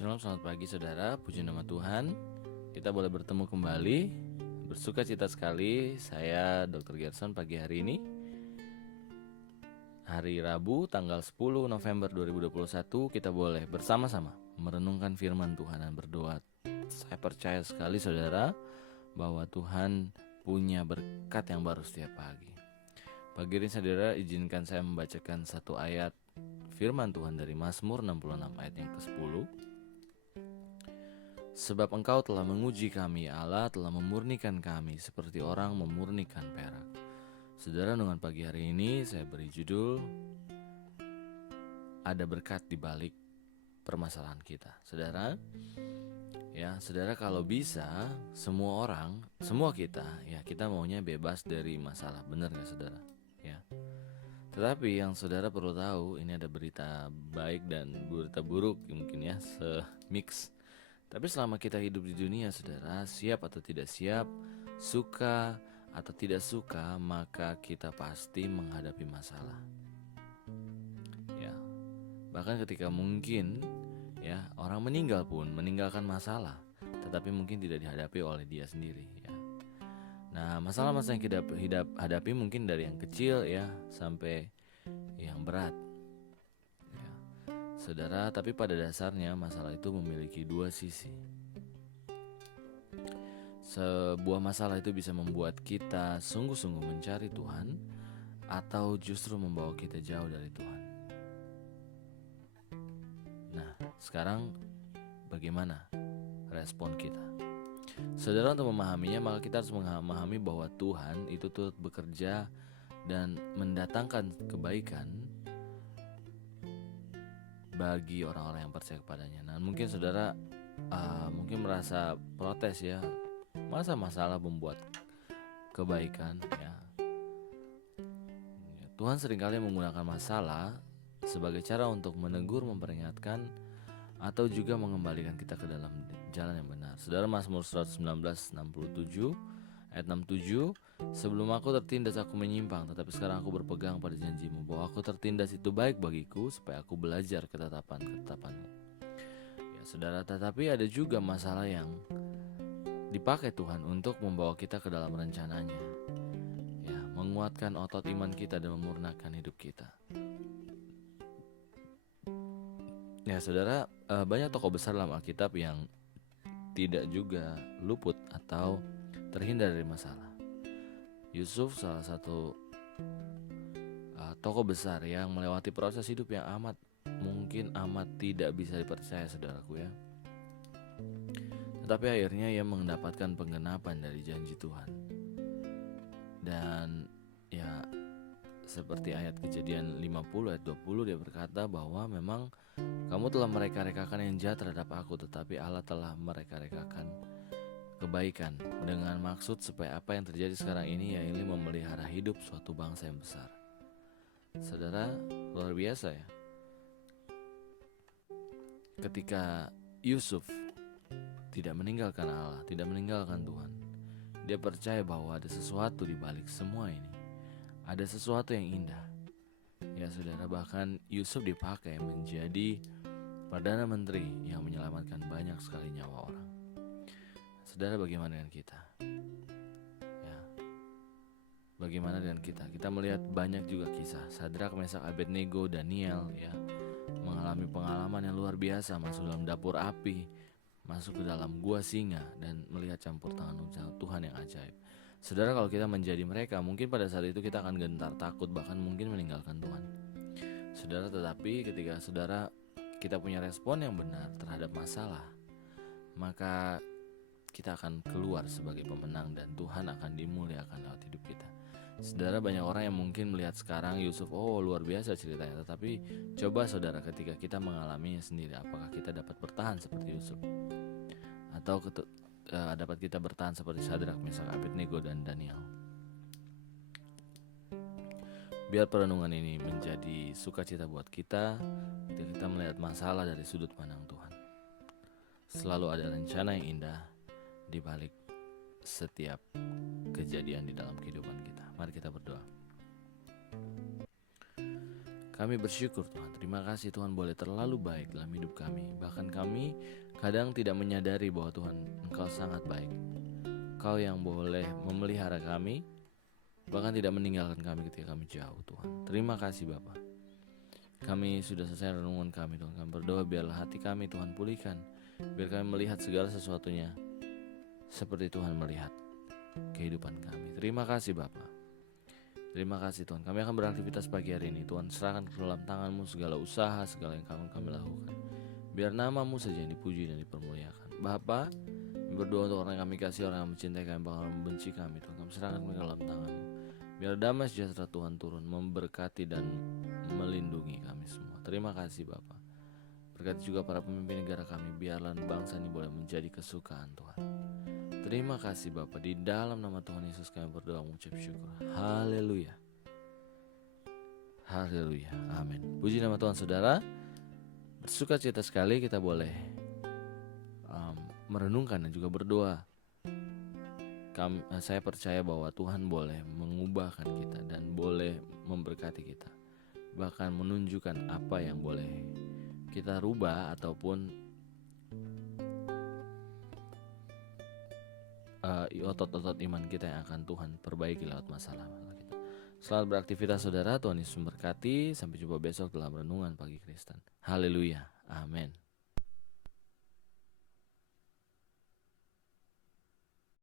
Shalom, selamat pagi saudara, puji nama Tuhan. Kita boleh bertemu kembali. Bersuka cita sekali, saya Dr. Gerson pagi hari ini, hari Rabu tanggal 10 November 2021, kita boleh bersama-sama merenungkan firman Tuhan dan berdoa. Saya percaya sekali saudara bahwa Tuhan punya berkat yang baru setiap pagi. Pagi ini saudara, izinkan saya membacakan satu ayat firman Tuhan dari Mazmur 66 ayat yang ke-10. Sebab Engkau telah menguji kami, Allah telah memurnikan kami seperti orang memurnikan perak. Saudara, dengan pagi hari ini saya beri judul Ada Berkat di Balik Permasalahan Kita. Saudara, saudara, kalau bisa semua orang, semua kita, kita maunya bebas dari masalah, benar gak saudara? Tetapi yang saudara perlu tahu, ini ada berita baik dan berita buruk mungkin semix. Tapi selama kita hidup di dunia saudara, siap atau tidak siap, suka atau tidak suka, maka kita pasti menghadapi masalah. Bahkan ketika mungkin orang meninggal pun meninggalkan masalah, tetapi mungkin tidak dihadapi oleh dia sendiri. Nah, masalah-masalah yang kita hadapi mungkin dari yang kecil sampai yang berat. Saudara, tapi pada dasarnya masalah itu memiliki dua sisi. Sebuah masalah itu bisa membuat kita sungguh-sungguh mencari Tuhan, atau justru membawa kita jauh dari Tuhan. Nah, sekarang bagaimana respon kita? Saudara, untuk memahaminya, maka kita harus memahami bahwa Tuhan itu turut bekerja dan mendatangkan kebaikan bagi orang-orang yang percaya kepadanya. Nah, mungkin saudara mungkin merasa protes masa masalah membuat kebaikan Tuhan seringkali menggunakan masalah sebagai cara untuk menegur, memperingatkan, atau juga mengembalikan kita ke dalam jalan yang benar. Saudara, Mazmur 119:67 ayat 67, sebelum aku tertindas aku menyimpang, tetapi sekarang aku berpegang pada janjimu, bahwa aku tertindas itu baik bagiku, supaya aku belajar ketetapan-ketetapanmu. Saudara, tetapi ada juga masalah yang dipakai Tuhan untuk membawa kita ke dalam rencananya, menguatkan otot iman kita dan memurnakan hidup kita. Saudara, banyak tokoh besar dalam Alkitab yang tidak juga luput atau terhindar dari masalah. Yusuf salah satu tokoh besar yang melewati proses hidup yang amat tidak bisa dipercaya, saudaraku Tetapi akhirnya ia mendapatkan penggenapan dari janji Tuhan. Dan seperti ayat Kejadian 50 ayat 20, dia berkata bahwa memang kamu telah mereka-rekakan yang jahat terhadap aku, tetapi Allah telah mereka-rekakan kebaikan dengan maksud supaya apa yang terjadi sekarang ini yaitu memelihara hidup suatu bangsa yang besar. Saudara, luar biasa ketika Yusuf tidak meninggalkan Allah, tidak meninggalkan Tuhan, dia percaya bahwa ada sesuatu di balik semua ini, ada sesuatu yang indah. Saudara, bahkan Yusuf dipakai menjadi Perdana Menteri yang menyelamatkan banyak sekali nyawa orang. Saudara, bagaimana dengan kita? Bagaimana dengan kita? Kita melihat banyak juga kisah Sadrak, Mesak, Abednego, Daniel mengalami pengalaman yang luar biasa, masuk dalam dapur api, masuk ke dalam gua singa, dan melihat campur tangan Tuhan yang ajaib. Saudara, kalau kita menjadi mereka, mungkin pada saat itu kita akan gentar, takut, bahkan mungkin meninggalkan Tuhan. Saudara, tetapi ketika kita punya respon yang benar terhadap masalah, maka kita akan keluar sebagai pemenang dan Tuhan akan dimuliakan lewat hidup kita. Saudara, banyak orang yang mungkin melihat sekarang Yusuf, luar biasa ceritanya, tetapi coba saudara, ketika kita mengalaminya sendiri, apakah kita dapat bertahan seperti Yusuf? Atau dapat kita bertahan seperti Sadrak, Mesak, Abednego, dan Daniel? Biar perenungan ini menjadi sukacita buat kita ketika kita melihat masalah dari sudut pandang Tuhan. Selalu ada rencana yang indah di balik setiap kejadian di dalam kehidupan kita. Mari kita berdoa. Kami bersyukur Tuhan, terima kasih Tuhan boleh terlalu baik dalam hidup kami. Bahkan kami kadang tidak menyadari bahwa Tuhan Engkau sangat baik. Engkau yang boleh memelihara kami, bahkan tidak meninggalkan kami ketika kami jauh Tuhan. Terima kasih Bapa. Kami sudah selesai renungan kami Tuhan. Kami berdoa biarlah hati kami Tuhan pulihkan, biar kami melihat segala sesuatunya seperti Tuhan melihat kehidupan kami. Terima kasih Bapa. Terima kasih Tuhan. Kami akan beraktivitas pagi hari ini. Tuhan serahkan ke dalam tangan-Mu segala usaha, segala yang kami lakukan. Biar nama-Mu saja yang dipuji dan dipermuliakan. Bapa, kami berdoa untuk orang yang kami kasih, orang yang mencintai kami, bahkan orang yang membenci kami. Tuhan, kami serahkan ke dalam tangan-Mu. Biar damai sejahtera Tuhan turun, memberkati dan melindungi kami semua. Terima kasih Bapa. Berkati juga para pemimpin negara kami. Biarlah bangsa ini boleh menjadi kesukaan Tuhan. Terima kasih Bapa, di dalam nama Tuhan Yesus kami berdoa mengucap syukur. Haleluya. Haleluya. Amin. Puji nama Tuhan saudara. Bersuka cita sekali kita boleh merenungkan dan juga berdoa. Saya percaya bahwa Tuhan boleh mengubahkan kita dan boleh memberkati kita. Bahkan menunjukkan apa yang boleh kita rubah ataupun otot-otot iman kita yang akan Tuhan perbaiki lewat masalah kita. Selamat beraktivitas saudara, Tuhan Yesus memberkati. Sampai jumpa besok dalam renungan pagi Kristen. Haleluya, amin.